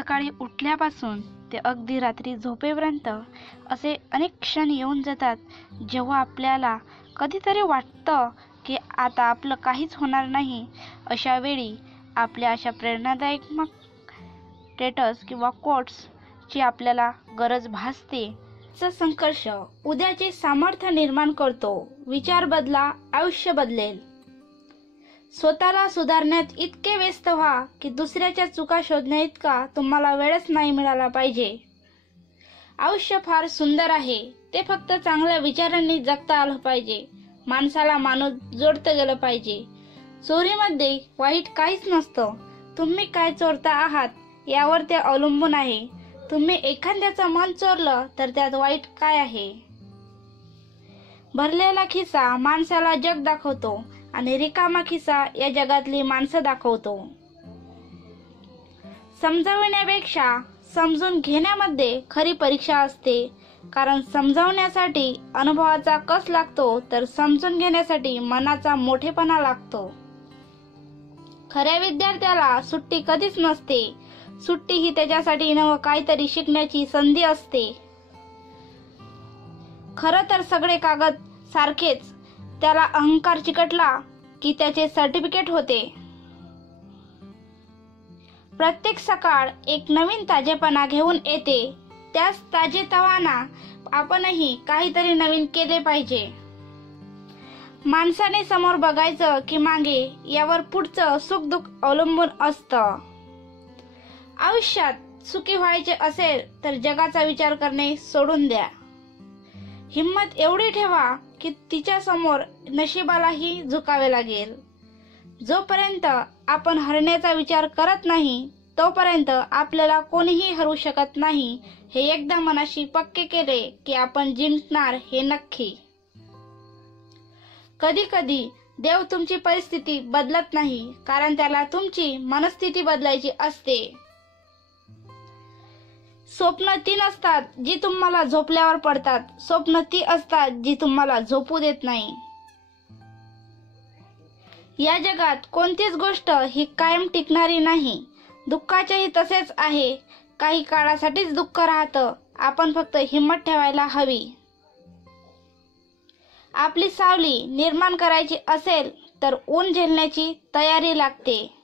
सकाळी उठल्यापासून ते अगदी रात्री झोपेपर्यंत असे अनेक क्षण येऊन जातात जेव्हा आपल्याला कधीतरी वाटतं की आता आपलं काहीच होणार नाही. अशा वेळी आपल्या अशा प्रेरणादायक स्टेटस किंवा कोट्सची आपल्याला गरज भासते. संघर्ष उद्याचे सामर्थ्य निर्माण करतो. विचार बदला, आयुष्य बदलेल. स्वतःला सुधारण्यात इतके व्यस्त व्हा की दुसऱ्याच्या चुका शोधण्या इतका तुम्हाला वेळच नाही मिळाला पाहिजे. आयुष्य फार सुंदर आहे, ते फक्त चांगल्या विचारांनी जगता आलं पाहिजे. माणसाला माणूस जोडतं गेलं पाहिजे. चोरीमध्ये वाईट काहीच नसतं. तुम्ही काय चोरता आहात यावर ते अवलंबून आहे. तुम्ही एखाद्याचं मन चोरलं तर त्यात वाईट काय आहे? भरलेला खिसा माणसाला जग दाखवतो आणि रिकामा खिसा या जगातली माणसं दाखवतो. समजावण्यापेक्षा समजून घेण्यामध्ये खरी परीक्षा असते. कारण समजावण्यासाठी अनुभवाचा कस लागतो तर समजून घेण्यासाठी मनाचा मोठेपणा लागतो. खऱ्या विद्यार्थ्याला सुट्टी कधीच नसते. सुट्टी ही त्याच्यासाठी नवं काहीतरी शिकण्याची संधी असते. खरं तर सगळे कागद सारखेच. त्याला अहंकार चिकटला की त्याचे सर्टिफिकेट होते. प्रत्येक सकाळ एक नवीन ताजेपणा घेऊन येते. त्याच ताजेतवाना आपणही काहीतरी नवीन केले पाहिजे. माणसाने समोर बघायचं की मागे यावर पुढचं सुख दुःख अवलंबून असतं. आयुष्यात सुखी व्हायचे असेल तर जगाचा विचार करणे सोडून द्या. हिम्मत एवढी ठेवा की तिच्या समोर नशिबालाही झुकावे लागेल. जोपर्यंत आपण हरण्याचा विचार करत नाही तोपर्यंत आपल्याला कोणीही हरवू शकत नाही. हे एकदा मनाशी पक्के केले की आपण जिंकणार हे नक्की. कधी कधी देव तुमची परिस्थिती बदलत नाही कारण त्याला तुमची मनस्थिती बदलायची असते. स्वप्न ती नसतात जी तुम्हाला झोपल्यावर पडतात. स्वप्न ती असतात जी तुम्हाला झोपू देत नाही. या जगात कोणतीच गोष्ट ही कायम टिकणारी नाही. दुःखाचेही तसेच आहे. काही काळासाठीच दुःख राहतं. आपण फक्त हिम्मत ठेवायला हवी. आपली सावली निर्माण करायची असेल तर ऊन झेलण्याची तयारी लागते.